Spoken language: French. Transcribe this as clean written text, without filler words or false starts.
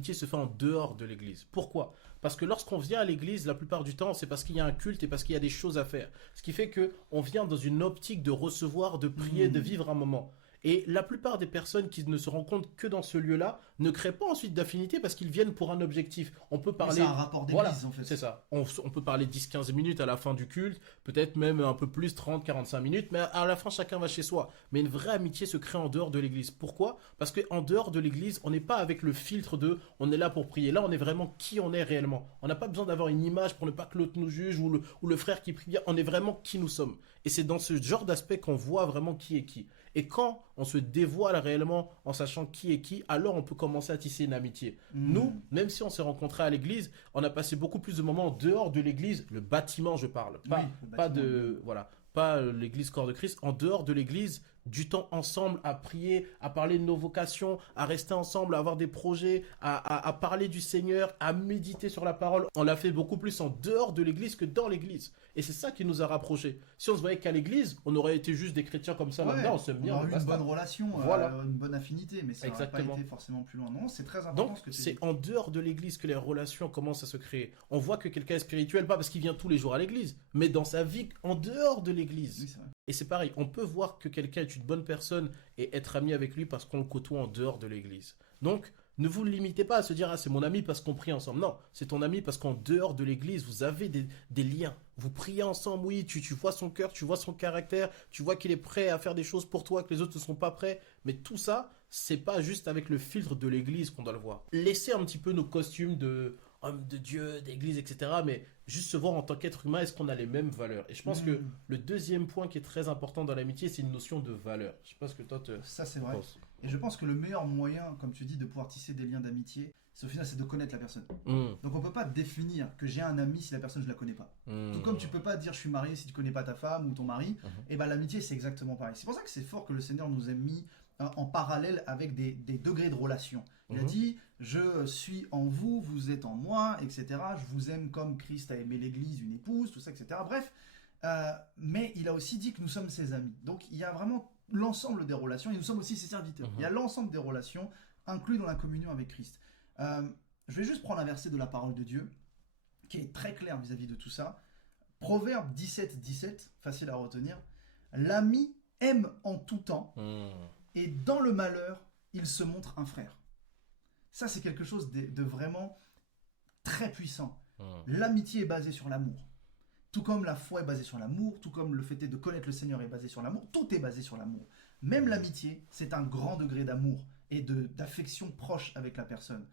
l'amitié se fait en dehors de l'église. Pourquoi? Parce que lorsqu'on vient à l'église, la plupart du temps, c'est parce qu'il y a un culte et parce qu'il y a des choses à faire. Ce qui fait que on vient dans une optique de recevoir, de prier, de vivre un moment. Et la plupart des personnes qui ne se rencontrent que dans ce lieu-là ne créent pas ensuite d'affinité parce qu'ils viennent pour un objectif. On peut Mais parler... c'est un rapport Voilà, d'église, en fait. c'est ça. On peut parler 10-15 minutes à la fin du culte, peut-être même un peu plus, 30-45 minutes, mais à la fin, chacun va chez soi. Mais une vraie amitié se crée en dehors de l'église. Pourquoi? Parce qu'en dehors de l'église, on n'est pas avec le filtre de on est là pour prier. Là, on est vraiment qui on est réellement. On n'a pas besoin d'avoir une image pour ne pas que l'autre nous juge ou le frère qui prie bien. On est vraiment qui nous sommes. Et c'est dans ce genre d'aspect qu'on voit vraiment qui est qui. Et quand on se dévoile réellement en sachant qui est qui, alors on peut commencer à tisser une amitié. Nous, même si on s'est rencontrés à l'église, on a passé beaucoup plus de moments en dehors de l'église, le bâtiment je parle, pas, Oui, le pas bâtiment, de, voilà, pas l'église corps de Christ, en dehors de l'église, du temps ensemble à prier, à parler de nos vocations, à rester ensemble, à avoir des projets, à parler du Seigneur, à méditer sur la parole. On l'a fait beaucoup plus en dehors de l'église que dans l'église. Et c'est ça qui nous a rapprochés. Si on se voyait qu'à l'église, on aurait été juste des chrétiens comme ça, Ouais, maintenant on s'aime bien. on aurait eu une basta. bonne relation, Voilà. une bonne affinité, mais ça n'aurait pas Exactement. été forcément plus loin. Non, c'est très important Donc, ce que tu c'est dis. en dehors de l'église que les relations commencent à se créer. On voit que quelqu'un est spirituel, pas parce qu'il vient tous les jours à l'église, mais dans sa vie en dehors de l'église. Oui, c'est vrai. Et c'est pareil, on peut voir que quelqu'un est une bonne personne et être ami avec lui parce qu'on le côtoie en dehors de l'église. Donc, ne vous limitez pas à se dire, ah, c'est mon ami parce qu'on prie ensemble. Non, c'est ton ami parce qu'en dehors de l'église, vous avez des liens. Vous priez ensemble, oui, tu vois son cœur, tu vois son caractère, tu vois qu'il est prêt à faire des choses pour toi que les autres ne sont pas prêts. Mais tout ça, c'est pas juste avec le filtre de l'église qu'on doit le voir. Laissez un petit peu nos costumes de homme de Dieu, d'église, etc. Mais juste se voir en tant qu'être humain, est-ce qu'on a les mêmes valeurs? Et je pense que le deuxième point qui est très important dans l'amitié, c'est une notion de valeur. Je sais pas ce que toi te Ça, c'est vrai. penses. Et je pense que le meilleur moyen, comme tu dis, de pouvoir tisser des liens d'amitié, c'est au final, c'est de connaître la personne. Donc on peut pas définir que j'ai un ami si la personne je la connais pas. Tout comme tu peux pas dire je suis marié si tu connais pas ta femme ou ton mari. Et ben l'amitié c'est exactement pareil. C'est pour ça que c'est fort que le Seigneur nous ait mis en parallèle avec des degrés de relation. Il a dit je suis en vous, vous êtes en moi, etc. Je vous aime comme Christ a aimé l'Église, une épouse, tout ça, etc. Bref. Mais il a aussi dit que nous sommes ses amis. Donc il y a vraiment l'ensemble des relations et nous sommes aussi ses serviteurs. Il y a l'ensemble des relations inclus dans la communion avec Christ. Je vais juste prendre un verset de la parole de Dieu qui est très clair vis-à-vis de tout ça. Proverbe 17, facile à retenir. L'ami aime en tout temps et dans le malheur, il se montre un frère. Ça, c'est quelque chose de vraiment très puissant. L'amitié est basée sur l'amour. Tout comme la foi est basée sur l'amour, tout comme le fait de connaître le Seigneur est basé sur l'amour, tout est basé sur l'amour. Même l'amitié, c'est un grand degré d'amour et d'affection proche avec la personne.